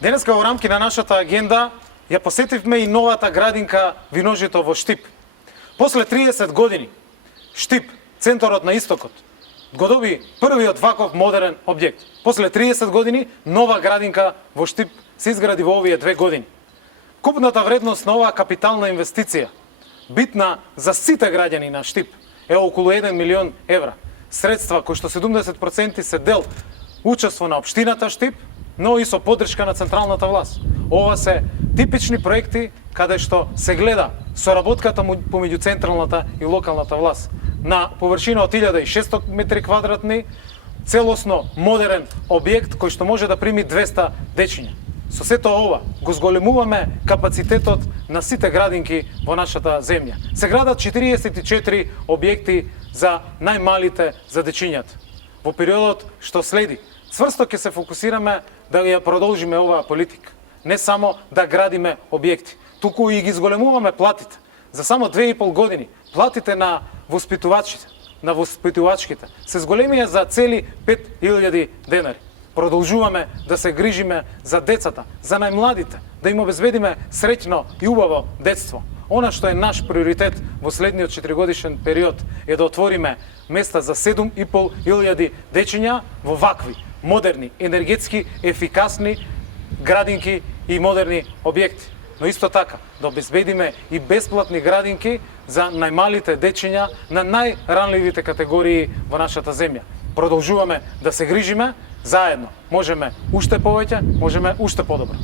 Денеска во рамки на нашата агенда ја посетивме и новата градинка Виножито во Штип. После 30 години, Штип, центарот на истокот, го доби првиот ваков модерен објект. После 30 години, нова градинка во Штип се изгради во овие 2 години. Купната вредност на оваа капитална инвестиција, битна за сите граѓани на Штип, е околу 1 милион евра. Средства кои што 70% се дел учество на општината Штип, но и со поддршка на централната власт. Ова се типични проекти каде што се гледа соработката помеѓу централната и локалната власт. На површина од 1600 метри квадратни, целосно модерен објект кој што може да прими 200 дечиња. Со сето ова го зголемуваме капацитетот на сите градинки во нашата земја. Се градат 44 објекти за најмалите за дечињата. Во периодот што следи, цврсто ќе се фокусираме да ја продолжиме оваа политика. Не само да градиме објекти, туку и ги зголемуваме платите. За само 2,5 години платите на воспитувачките се зголемија за цели 5000 денари. Продолжуваме да се грижиме за децата, за најмладите, да им обезбедиме среќно и убаво детство. Она што е наш приоритет во следниот 4-годишен период е да отвориме места за 7500 дечиња во вакви модерни, енергетски, ефикасни градинки и модерни објекти. Но исто така да обезбедиме и бесплатни градинки за најмалите дечиња на најранливите категории во нашата земја. Продолжуваме да се грижиме, заедно можеме уште повеќе, можеме уште подобро.